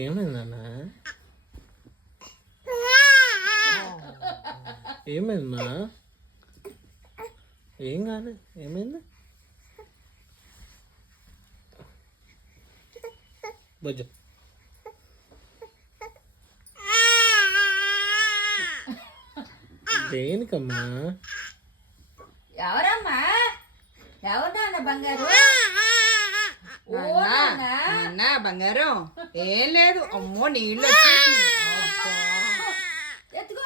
ఏమైందన్నా? ఏమైందమ్మా? ఏం కాలే, ఏమైంది? బొజ్జు దేనికమ్మా? ఎవరమ్మా? ఎవరు నాన్న బంగారు? నాన్న బంగారం ఏం లేదు. అమ్మో నీళ్ళు వచ్చేసినాయి. ఎత్తుకో